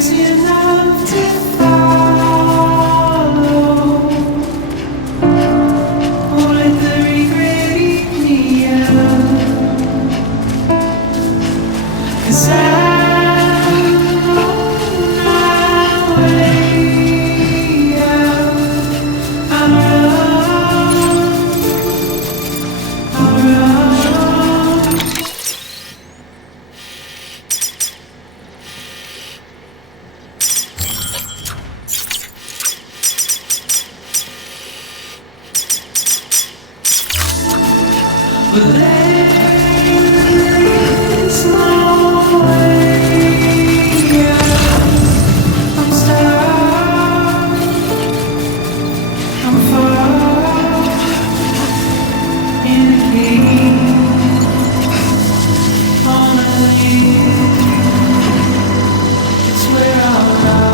crazy enough to follow. Won't let the regret eat me up. 'Cause I'm on my way out. I'm but there's no way out. I'm stuck. I'm far in a game. Only it's where I'll run.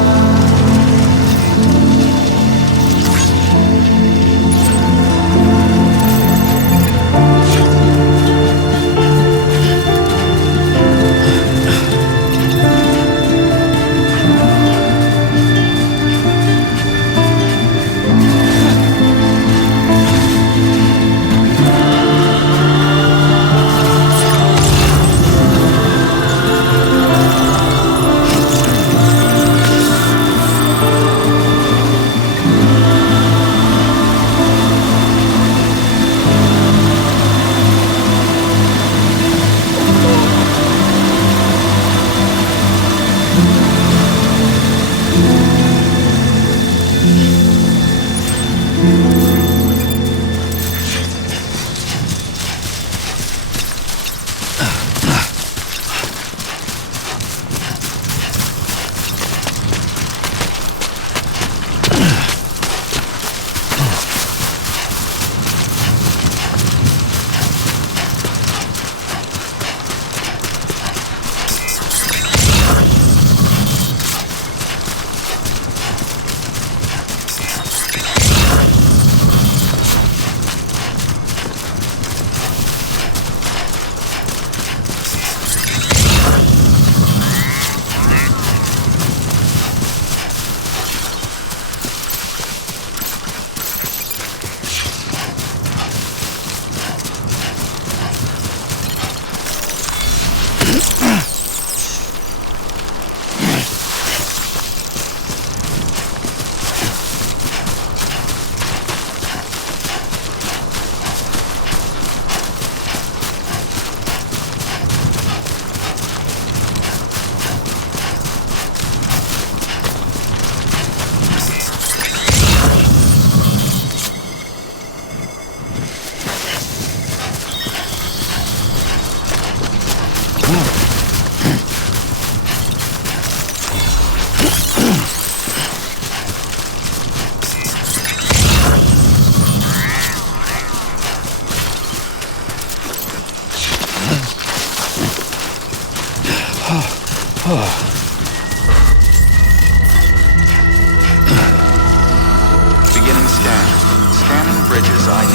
Beginning scan. Scanning bridges ID.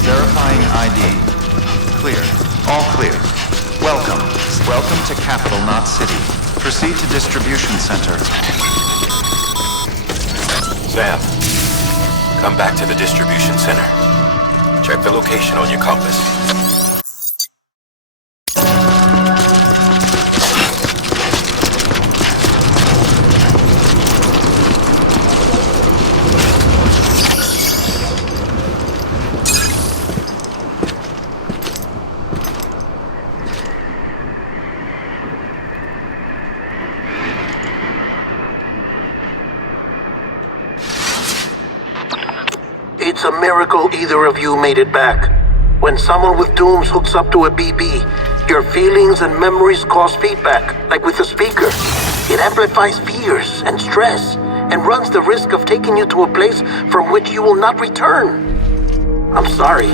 Verifying ID. Clear. All clear. Welcome. Welcome to Capital Knot City. Proceed to distribution center. Sam, come back to the distribution center. Check the location on your compass. It's a miracle either of you made it back. When someone with dooms hooks up to a BB, your feelings and memories cause feedback, like with a speaker. It amplifies fears and stress, and runs the risk of taking you to a place from which you will not return. I'm sorry,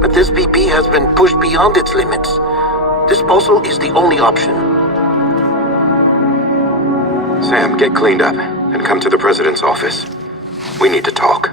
but this BB has been pushed beyond its limits. Disposal is the only option. Sam, get cleaned up and come to the president's office. We need to talk.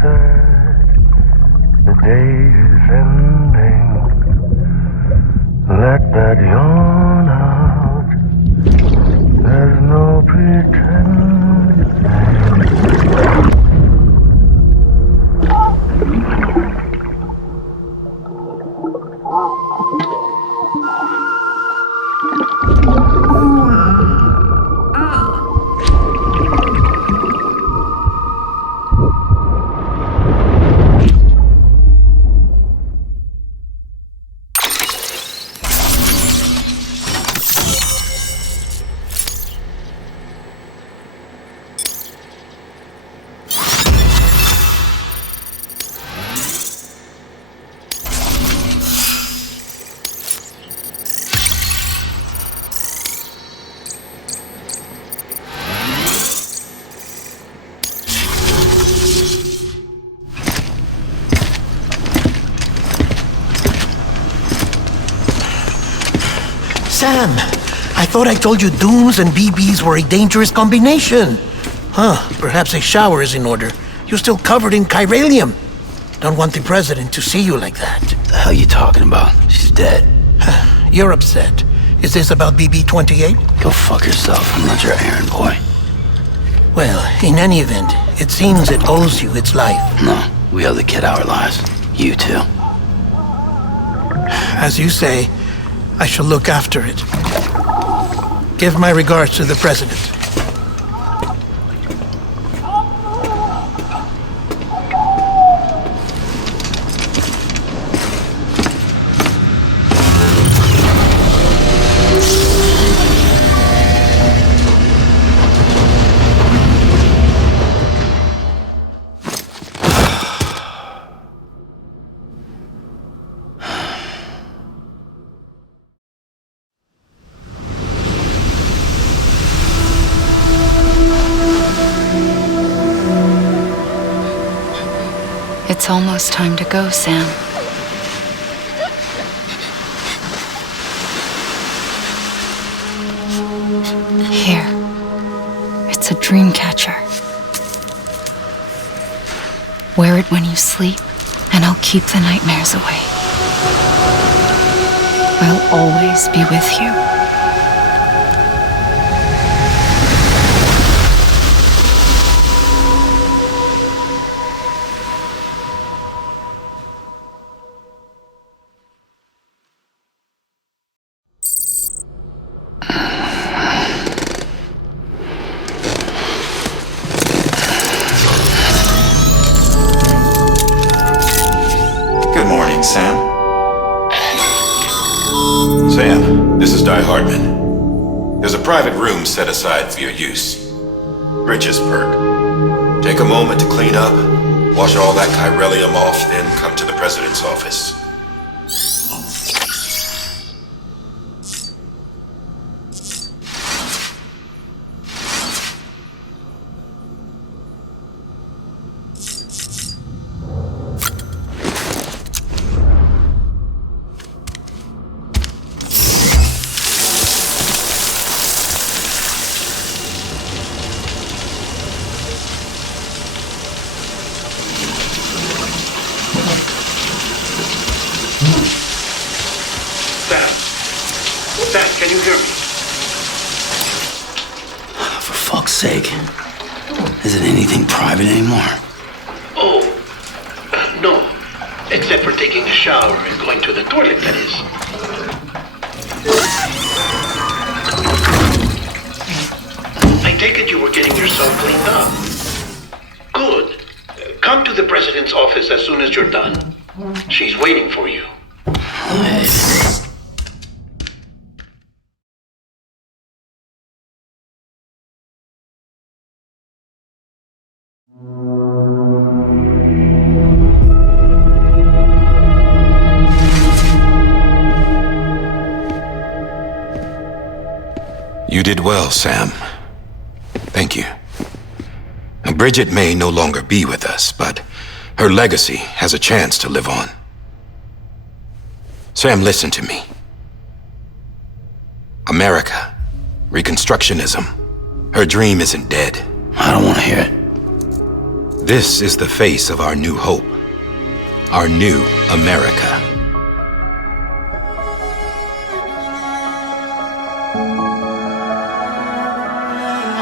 sad. The day is ending. Let that yawn out. There's no pretending. Sam, I thought I told you dooms and BBs were a dangerous combination. Perhaps a shower is in order. You're still covered in chiralium. Don't want the president to see you like that. The hell you talking about? She's dead. You're upset. Is this about BB-28? Go fuck yourself. I'm not your errand boy. Well, in any event, it seems it owes you its life. No, we owe the kid our lives. You too. As you say, I shall look after it. Give my regards to the president. It's almost time to go, Sam. Here. It's a dream catcher. Wear it when you sleep, and I'll keep the nightmares away. I'll always be with you. Sam? Sam, this is Di Hartman. There's a private room set aside for your use. Bridges perk. Take a moment to clean up, wash all that chiralium off, then come to the president's office. Sam, can you hear me? For fuck's sake. Isn't anything private anymore? Oh, no. Except for taking a shower and going to the toilet, that is. I take it you were getting yourself cleaned up. Good. Come to the president's office as soon as you're done. She's waiting for you. You did well, Sam. Thank you. Now, Bridget may no longer be with us, but her legacy has a chance to live on. Sam, listen to me. America, Reconstructionism, her dream isn't dead. I don't want to hear it. This is the face of our new hope. Our new America.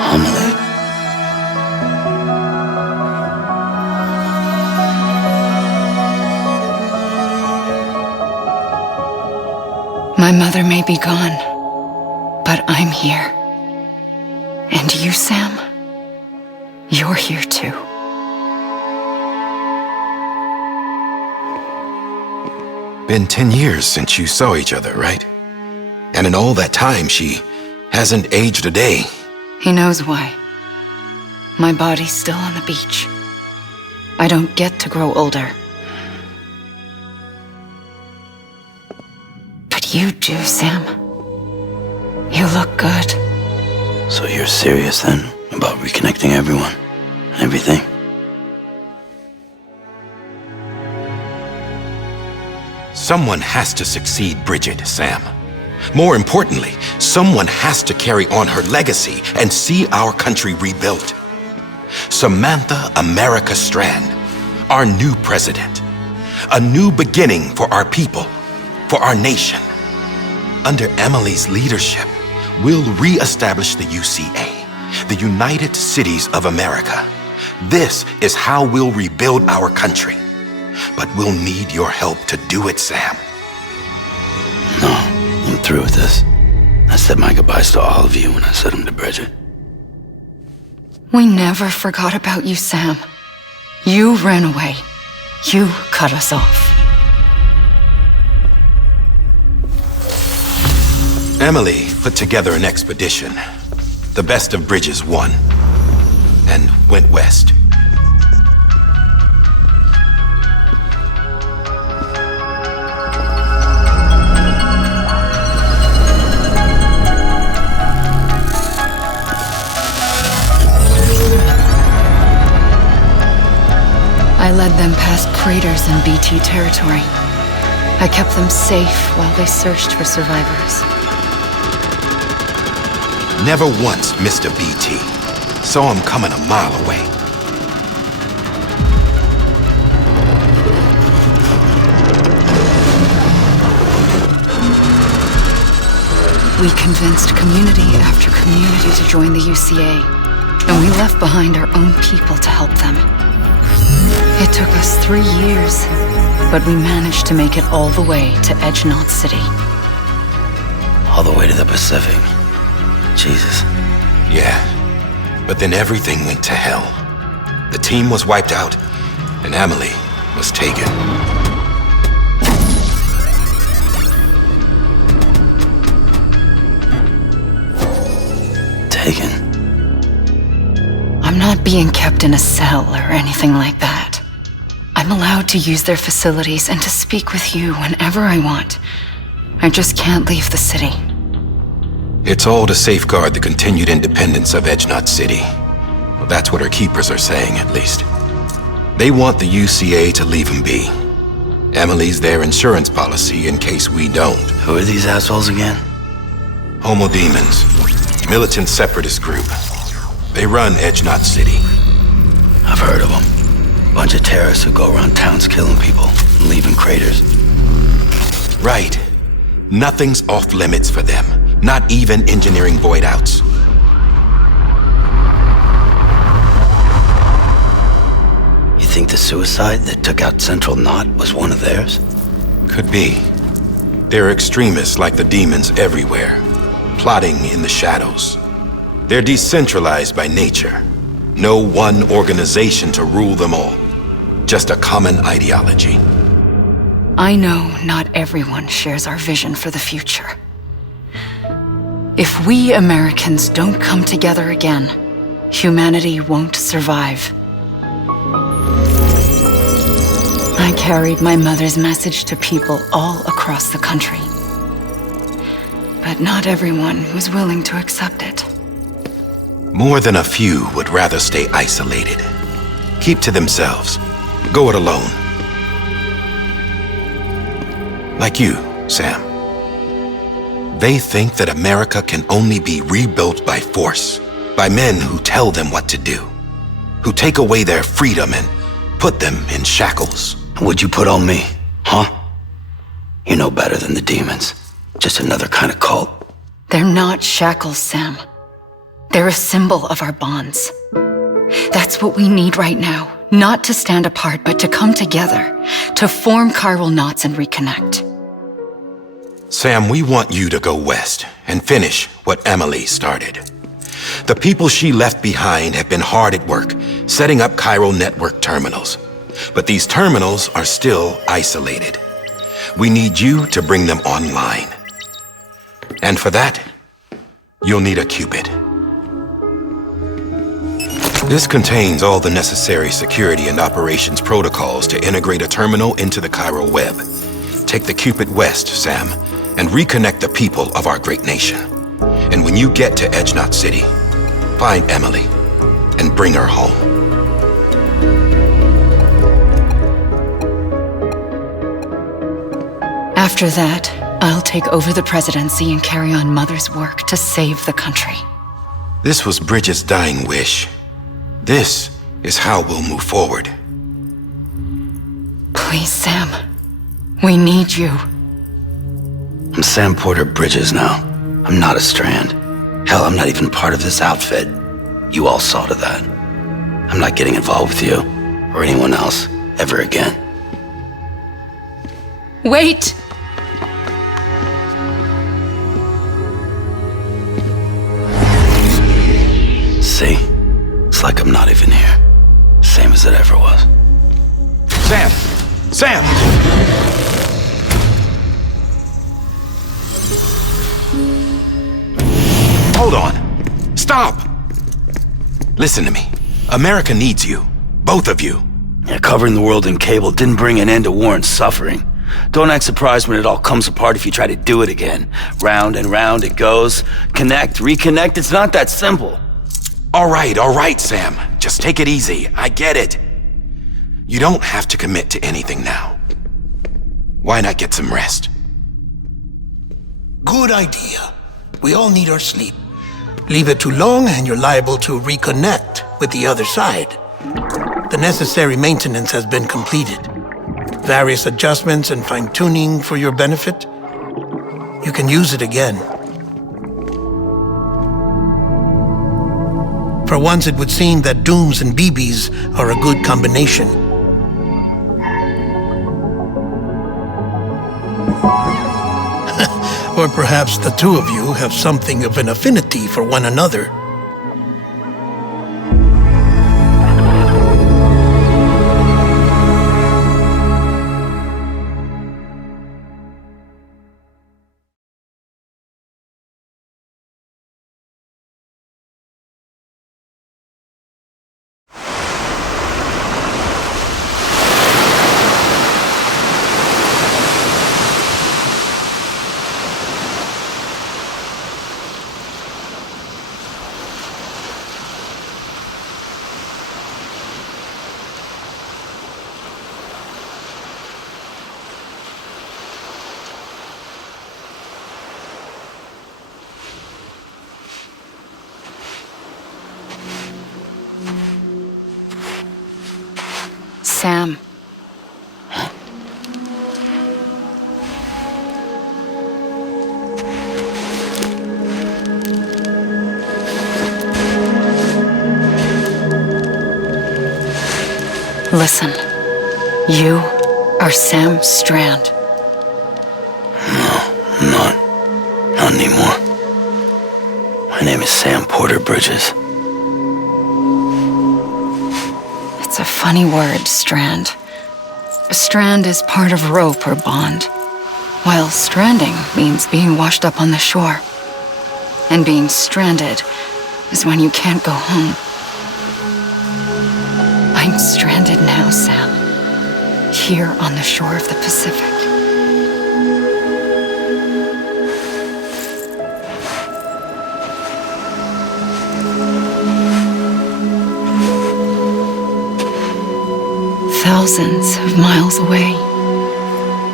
Homily. My mother may be gone, but I'm here. And you, Sam, you're here too. Been 10 years since you saw each other, right? And in all that time, she hasn't aged a day. He knows why. My body's still on the beach. I don't get to grow older. But you do, Sam. You look good. So you're serious then about reconnecting everyone and everything? Someone has to succeed Bridget, Sam. More importantly, someone has to carry on her legacy and see our country rebuilt. Samantha America Strand, our new president. A new beginning for our people, for our nation. Under Emily's leadership, we'll re-establish the UCA, the United Cities of America. This is how we'll rebuild our country. But we'll need your help to do it, Sam. No, I'm through with this. I said my goodbyes to all of you when I said them to Bridget. We never forgot about you, Sam. You ran away. You cut us off. Emily put together an expedition. The best of Bridges won, and went west. I led them past craters in BT territory. I kept them safe while they searched for survivors. Never once missed a BT. Saw him coming a mile away. We convinced community after community to join the UCA, and we left behind our own people to help them. It took us 3 years, but we managed to make it all the way to Edgenot City. All the way to the Pacific. Jesus. Yeah, but then everything went to hell. The team was wiped out, and Emily was taken. Taken? I'm not being kept in a cell or anything like that. I'm allowed to use their facilities and to speak with you whenever I want. I just can't leave the city. It's all to safeguard the continued independence of Edgenot City. Well, that's what our keepers are saying, at least. They want the UCA to leave him be. Emily's their insurance policy in case we don't. Who are these assholes again? Homo Demons. Militant separatist group. They run Edgenot City. I've heard of them. Bunch of terrorists who go around towns killing people and leaving craters. Right. Nothing's off limits for them. Not even engineering void outs. You think the suicide that took out Central Knot was one of theirs? Could be. There are extremists like the demons everywhere, plotting in the shadows. They're decentralized by nature. No one organization to rule them all. Just a common ideology. I know not everyone shares our vision for the future. If we Americans don't come together again, humanity won't survive. I carried my mother's message to people all across the country. But not everyone was willing to accept it. More than a few would rather stay isolated. Keep to themselves. Go it alone. Like you, Sam. They think that America can only be rebuilt by force, by men who tell them what to do. who take away their freedom and put them in shackles. What'd you put on me, huh? You know better than the demons. Just another kind of cult. They're not shackles, Sam. They're a symbol of our bonds. That's what we need right now. Not to stand apart, but to come together. To form chiral knots and reconnect. Sam, we want you to go west and finish what Emily started. The people she left behind have been hard at work, setting up chiral network terminals. But these terminals are still isolated. We need you to bring them online. And for that, you'll need a Cupid. This contains all the necessary security and operations protocols to integrate a terminal into the chiral web. Take the Cupid west, Sam, and reconnect the people of our great nation. And when you get to Edge Knot City, find Emily and bring her home. After that, I'll take over the presidency and carry on Mother's work to save the country. This was Bridget's dying wish. This is how we'll move forward. Please, Sam. We need you. I'm Sam Porter Bridges now. I'm not a Strand. Hell, I'm not even part of this outfit. You all saw to that. I'm not getting involved with you or anyone else ever again. Wait! See? It's like I'm not even here. Same as it ever was. Sam! Sam! Hold on. Stop! Listen to me. America needs you. Both of you. Yeah, covering the world in cable didn't bring an end to war and suffering. Don't act surprised when it all comes apart if you try to do it again. Round and round it goes. Connect, reconnect, it's not that simple. All right, Sam. Just take it easy. I get it. You don't have to commit to anything now. Why not get some rest? Good idea. We all need our sleep. Leave it too long and you're liable to reconnect with the other side. The necessary maintenance has been completed. Various adjustments and fine-tuning for your benefit. You can use it again. For once, it would seem that Dooms and BBs are a good combination. Or perhaps the two of you have something of an affinity for one another. Sam. Listen. You are Sam Strand. No, I'm not. Not anymore. My name is Sam Porter Bridges. It's a funny word, Strand. A strand is part of rope or bond, while stranding means being washed up on the shore. And being stranded is when you can't go home. I'm stranded now, Sam. Here on the shore of the Pacific. Thousands of miles away,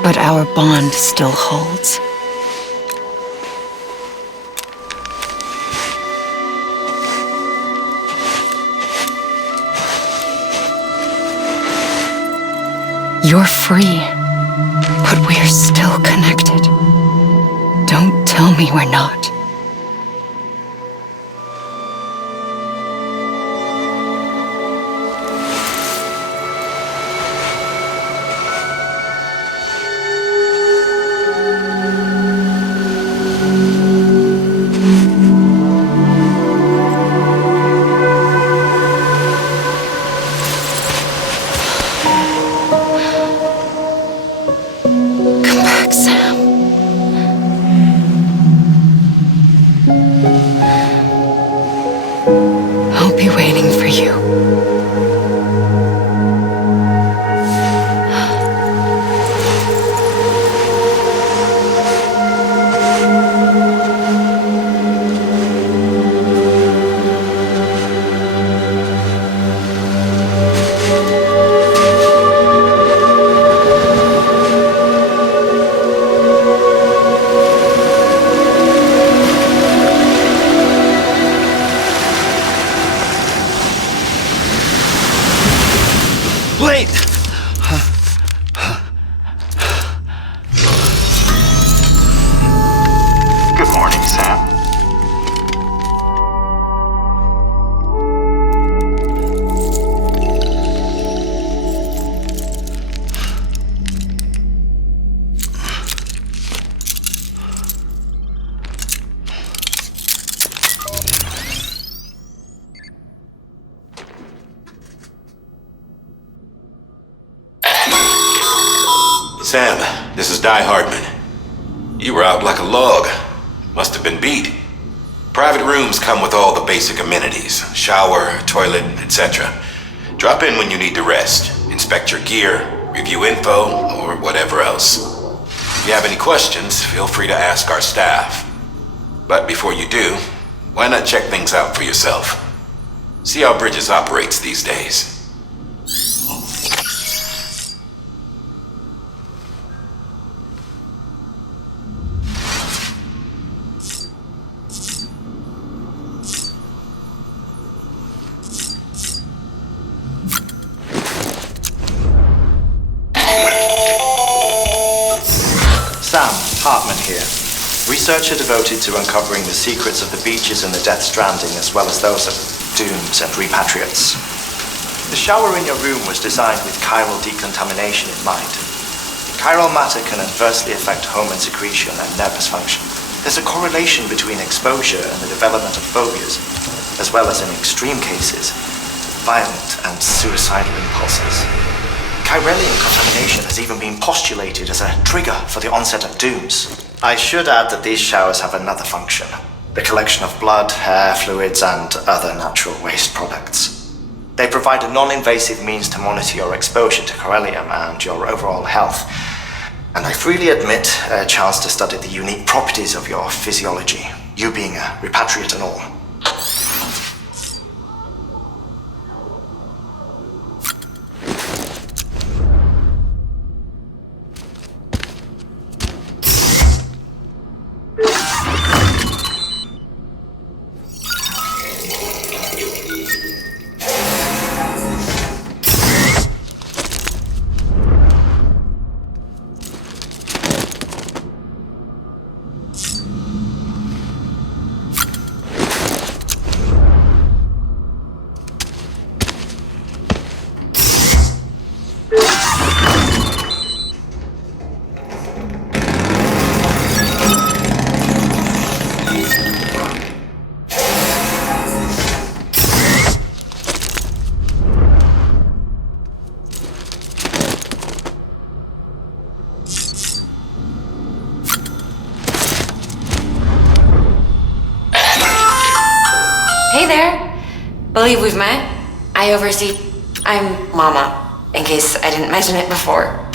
but our bond still holds. You're free, but we're still connected. Don't tell me we're not. I'll be waiting for you. Wait! Good morning, Sam. Sam, this is Die Hardman. You were out like a log. Must have been beat. Private rooms come with all the basic amenities. Shower, toilet, etc. Drop in when you need to rest. Inspect your gear, review info, or whatever else. If you have any questions, feel free to ask our staff. But before you do, why not check things out for yourself? See how Bridges operates these days. Sam, Hartman here. Researcher devoted to uncovering the secrets of the beaches in the Death Stranding as well as those of dooms and repatriates. The shower in your room was designed with chiral decontamination in mind. Chiral matter can adversely affect hormone secretion and nervous function. There's a correlation between exposure and the development of phobias, as well as in extreme cases, violent and suicidal impulses. Chiralium contamination has even been postulated as a trigger for the onset of dooms. I should add that these showers have another function: the collection of blood, hair, fluids, and other natural waste products. They provide a non-invasive means to monitor your exposure to chiralium and your overall health. And I freely admit a chance to study the unique properties of your physiology, you being a repatriate and all. Hey there. Believe we've met. I'm Mama, in case I didn't mention it before.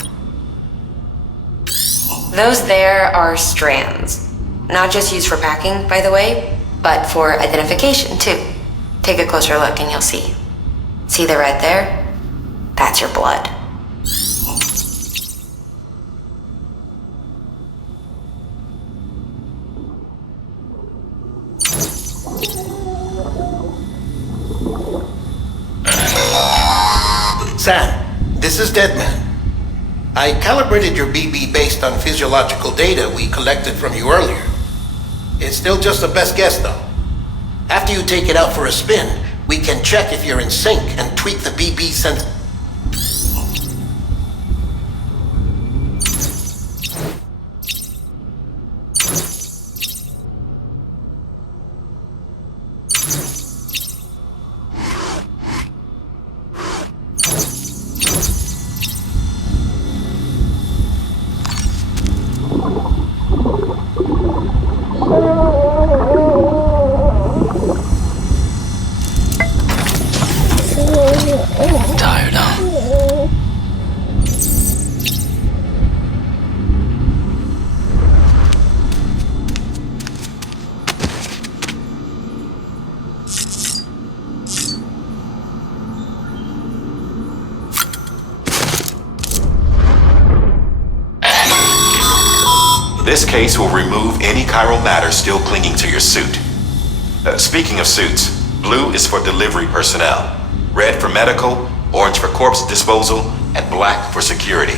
Those there are strands. Not just used for packing, by the way, but for identification, too. Take a closer look and you'll see. See the red there? That's your blood. Sam, this is Deadman. I calibrated your BB based on physiological data we collected from you earlier. It's still just a best guess, though. After you take it out for a spin, we can check if you're in sync and tweak the BB sense. Tired, huh? This case will remove any chiral matter still clinging to your suit. Speaking of suits, blue is for delivery personnel, red for medical, orange for corpse disposal, and black for security.